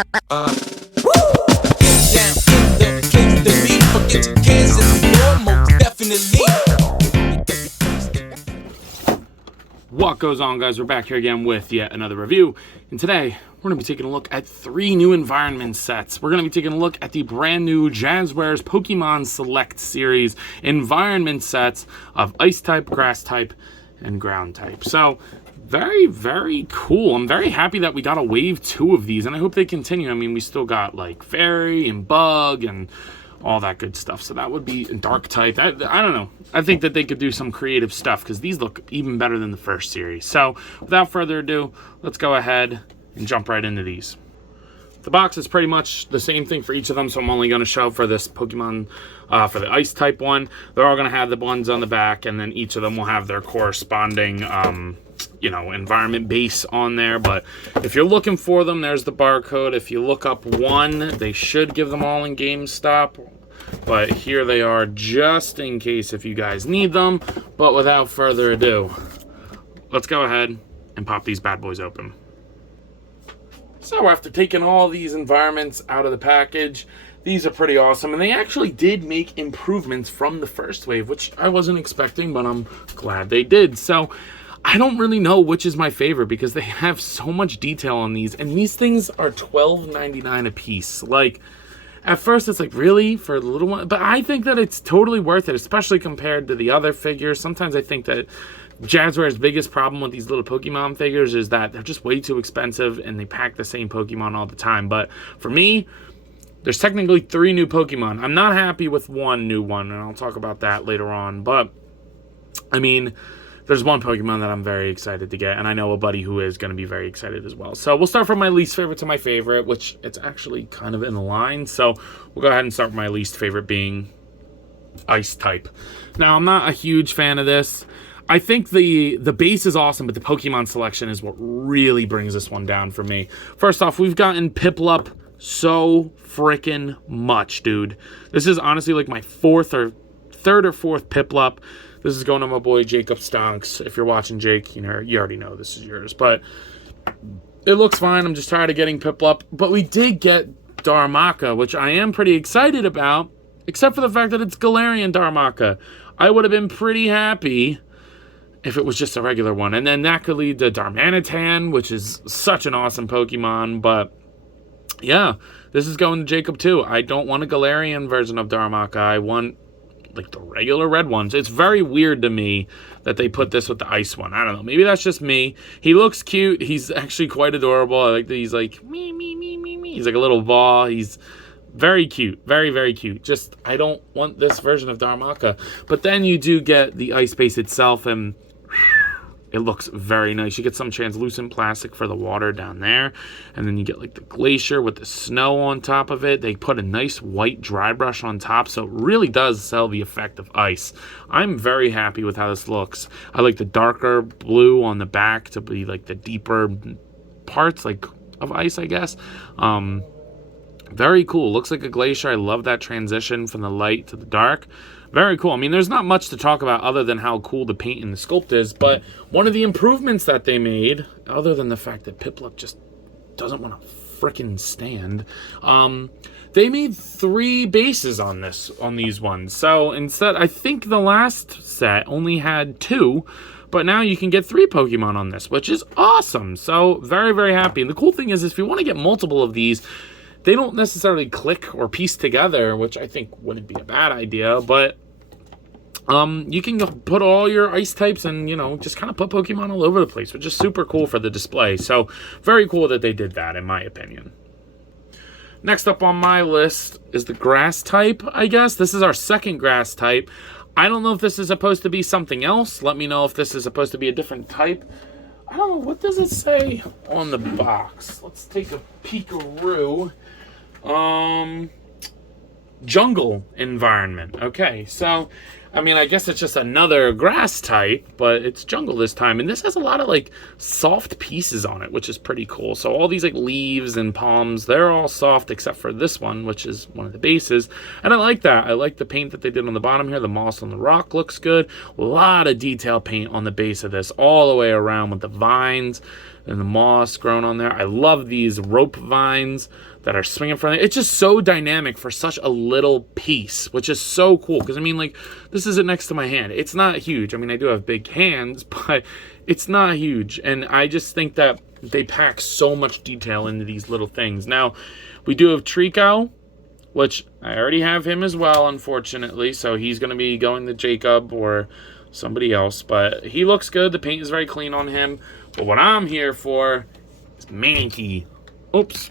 Down in the place to be. Forget your cares in the door, most definitely. What goes on, guys? We're back here again with yet another review, and today we're going to be taking a look at 3 new environment sets. We're going to be taking a look at the brand new Jazware's Pokemon Select series environment sets of Ice type, Grass type, and Ground type. So very, very cool. I'm very happy that we got a wave 2 of these, and I hope they continue. I mean, we still got like Fairy and Bug and all that good stuff. So that would be Dark type. I don't know. I think that they could do some creative stuff because these look even better than the first series. So without further ado, let's go ahead and jump right into these. The box is pretty much the same thing for each of them, so I'm only going to show for this Pokemon, for the Ice type one. They're all going to have the ones on the back, and then each of them will have their corresponding, environment base on there. But if you're looking for them, there's the barcode. If you look up one, they should give them all in GameStop. But here they are just in case if you guys need them. But without further ado, let's go ahead and pop these bad boys open. So after taking all these environments out of the package, these are pretty awesome. And they actually did make improvements from the first wave, which I wasn't expecting, but I'm glad they did. So I don't really know which is my favorite because they have so much detail on these. And these things are $12.99 a piece. Like, at first it's like, really? For the little one? But I think that it's totally worth it, especially compared to the other figures. Sometimes I think that Jazware's biggest problem with these little Pokemon figures is that they're just way too expensive and they pack the same Pokemon all the time. But for me, there's technically 3 new Pokemon. I'm not happy with one new one, and I'll talk about that later on. But, I mean, there's one Pokemon that I'm very excited to get, and I know a buddy who is going to be very excited as well. So we'll start from my least favorite to my favorite, which it's actually kind of in the line. So we'll go ahead and start with my least favorite being Ice type. Now, I'm not a huge fan of this. I think the base is awesome, but the Pokemon selection is what really brings this one down for me. First off, we've gotten Piplup so freaking much, dude. This is honestly like my third or fourth Piplup. This is going to my boy Jacob Stonks. If you're watching, Jake, you already know this is yours. But it looks fine. I'm just tired of getting Piplup. But we did get Darumaka, which I am pretty excited about, except for the fact that it's Galarian Darumaka. I would have been pretty happy if it was just a regular one. And then that could lead to Darmanitan, which is such an awesome Pokemon. But yeah, this is going to Jacob too. I don't want a Galarian version of Darumaka. I want like the regular red ones. It's very weird to me that they put this with the ice one. I don't know. Maybe that's just me. He looks cute. He's actually quite adorable. I like that he's like, me, me, me, me, me. He's like a little ball. He's very cute. Very, very cute. Just, I don't want this version of Darumaka. But then you do get the ice base itself, and it looks very nice. You get some translucent plastic for the water down there. And then you get like the glacier with the snow on top of it. They put a nice white dry brush on top. So it really does sell the effect of ice. I'm very happy with how this looks. I like the darker blue on the back to be like the deeper parts like of ice, I guess. Very cool. Looks like a glacier. I love that transition from the light to the dark. Very cool. I mean, there's not much to talk about other than how cool the paint and the sculpt is, but one of the improvements that they made, other than the fact that Piplup just doesn't want to frickin' stand, they made 3 bases on these ones. So instead, I think the last set only had 2, but now you can get 3 Pokemon on this, which is awesome. So very, very happy. And the cool thing is if you want to get multiple of these, they don't necessarily click or piece together, which I think wouldn't be a bad idea, but you can put all your ice types and, just kind of put Pokemon all over the place, which is super cool for the display. So very cool that they did that, in my opinion. Next up on my list is the grass type, I guess. This is our second grass type. I don't know if this is supposed to be something else. Let me know if this is supposed to be a different type. I don't know. What does it say on the box? Let's take a peek-a-roo. Jungle environment. Okay, so I mean, I guess it's just another grass type, but it's jungle this time. And this has a lot of, like, soft pieces on it, which is pretty cool. So all these, like, leaves and palms, they're all soft except for this one, which is one of the bases. And I like that. I like the paint that they did on the bottom here. The moss on the rock looks good. A lot of detail paint on the base of this all the way around with the vines. and the moss growing on there. I love these rope vines that are swinging from it. It's just so dynamic for such a little piece, which is so cool. Because, I mean, like, this isn't next to my hand. It's not huge. I mean, I do have big hands, but it's not huge. And I just think that they pack so much detail into these little things. Now, we do have Trico, which I already have him as well, unfortunately. So he's going to be going to Jacob or somebody else. But he looks good. The paint is very clean on him. But what I'm here for is Mankey. Oops.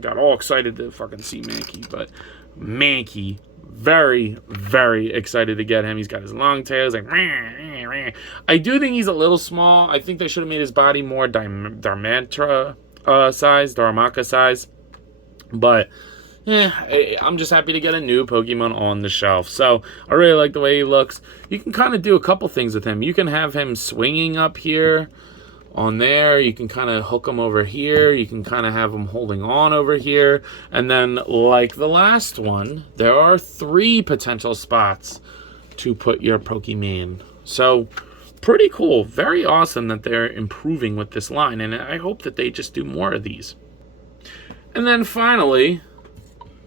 Got all excited to fucking see Mankey. But Mankey, very, very excited to get him. He's got his long tail. He's like, rah, rah. I do think he's a little small. I think they should have made his body more Darmaka size. But I'm just happy to get a new Pokemon on the shelf. So I really like the way he looks. You can kind of do a couple things with him. You can have him swinging up here on there. You can kind of hook him over here. You can kind of have him holding on over here. And then, like the last one, there are 3 potential spots to put your Pokemon. So pretty cool. Very awesome that they're improving with this line. And I hope that they just do more of these. And then finally,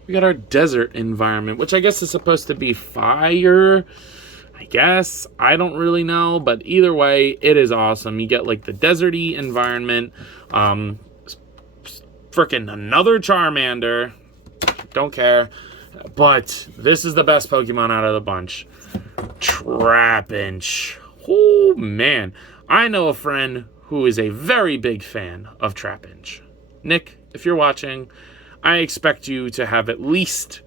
we got our desert environment, which I guess is supposed to be fire. I guess. I don't really know. But either way, it is awesome. You get like the deserty environment. Freaking another Charmander. Don't care. But this is the best Pokemon out of the bunch. Trapinch. Oh, man. I know a friend who is a very big fan of Trapinch. Nick, if you're watching, I expect you to have at least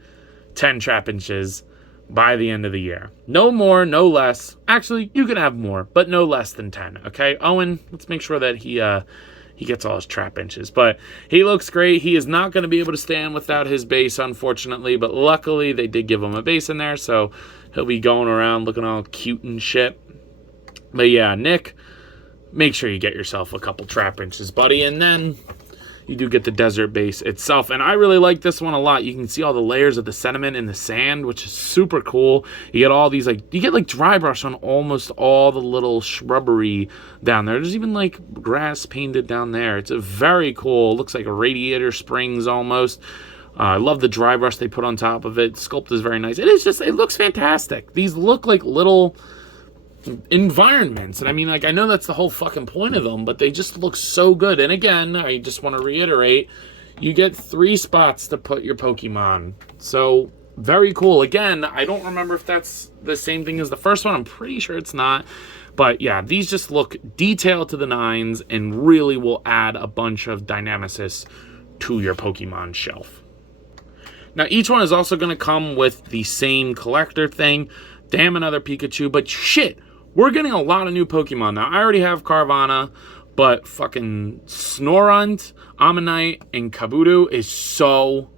10 Trapinches by the end of the year. No more, no less. Actually, you can have more, but no less than 10, okay? Owen, let's make sure that he gets all his Trapinches. But he looks great. He is not going to be able to stand without his base, unfortunately, but luckily they did give him a base in there, so he'll be going around looking all cute and shit. But yeah, Nick, make sure you get yourself a couple Trapinches, buddy, and then you do get the desert base itself. And I really like this one a lot. You can see all the layers of the sediment in the sand, which is super cool. You get all these, like, you get like dry brush on almost all the little shrubbery down there. There's even like grass painted down there. It's a very cool, looks like a radiator springs almost. I love the dry brush they put on top of it. Sculpt is very nice. It looks fantastic. These look like little environments, and I mean, like, I know that's the whole fucking point of them, but they just look so good. And again, I just want to reiterate, you get 3 spots to put your Pokemon, so very cool. Again, I don't remember if that's the same thing as the first one. I'm pretty sure it's not, but yeah, these just look detailed to the nines and really will add a bunch of dynamicis to your Pokemon shelf. Now, each one is also going to come with the same collector thing. Damn, another Pikachu, but shit, we're getting a lot of new Pokemon now. I already have Carvana, but fucking Snorunt, Ammonite, and Kabuto is so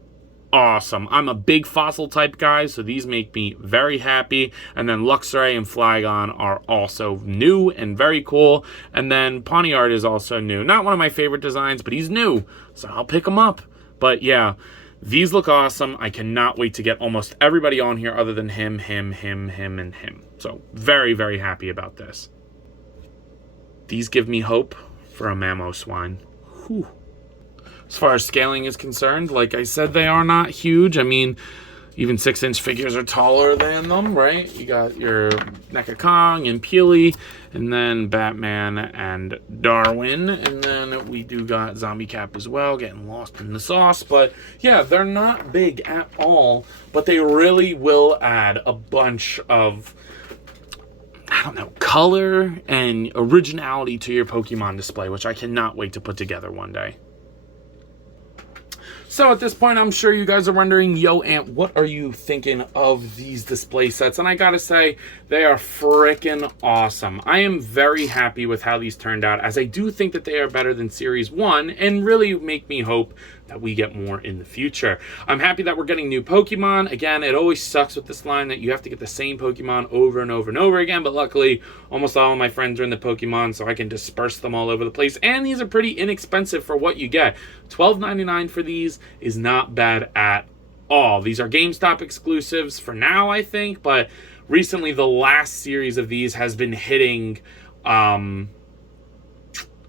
awesome. I'm a big fossil type guy, so these make me very happy. And then Luxray and Flygon are also new and very cool. And then Pawniard is also new. Not one of my favorite designs, but he's new, so I'll pick him up. But yeah, these look awesome. I cannot wait to get almost everybody on here other than him, and him. So very, very happy about this. These give me hope for a Mamoswine. Whew. As far as scaling is concerned, like I said, they are not huge. I mean, even 6-inch figures are taller than them, right? You got your NECA Kong and Peely, and then Batman and Darwin, and then we do got Zombie Cap as well, getting lost in the sauce. But yeah, they're not big at all, but they really will add a bunch of, I don't know, color and originality to your Pokemon display, which I cannot wait to put together one day. So at this point, I'm sure you guys are wondering, yo, Ant, what are you thinking of these display sets? And I gotta say, they are freaking awesome. I am very happy with how these turned out, as I do think that they are better than Series 1 and really make me hope that we get more in the future. I'm happy that we're getting new Pokemon. Again, it always sucks with this line that you have to get the same Pokemon over and over and over again, but luckily, almost all of my friends are in the Pokemon, so I can disperse them all over the place. And these are pretty inexpensive for what you get. $12.99 for these is not bad at all. These are GameStop exclusives for now, I think, but recently the last series of these has been hitting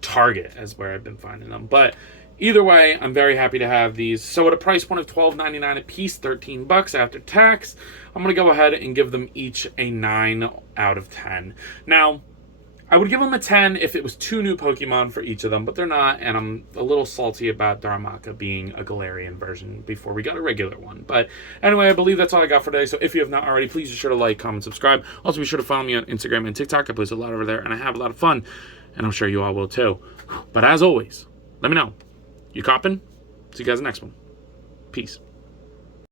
Target is where I've been finding them. But either way, I'm very happy to have these. So at a price point of $12.99 a piece, $13 after tax, I'm going to go ahead and give them each a 9 out of 10. Now, I would give them a 10 if it was 2 new Pokemon for each of them, but they're not, and I'm a little salty about Darumaka being a Galarian version before we got a regular one. But anyway, I believe that's all I got for today, so if you have not already, please be sure to like, comment, subscribe. Also, be sure to follow me on Instagram and TikTok. I post a lot over there, and I have a lot of fun, and I'm sure you all will too. But as always, let me know. You coppin'? See you guys in the next one. Peace.